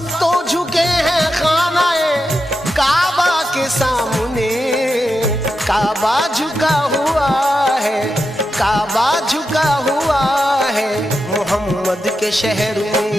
सब तो झुके हैं खानाए काबा के सामने। काबा झुका हुआ है, काबा झुका हुआ है मोहम्मद के शहर में।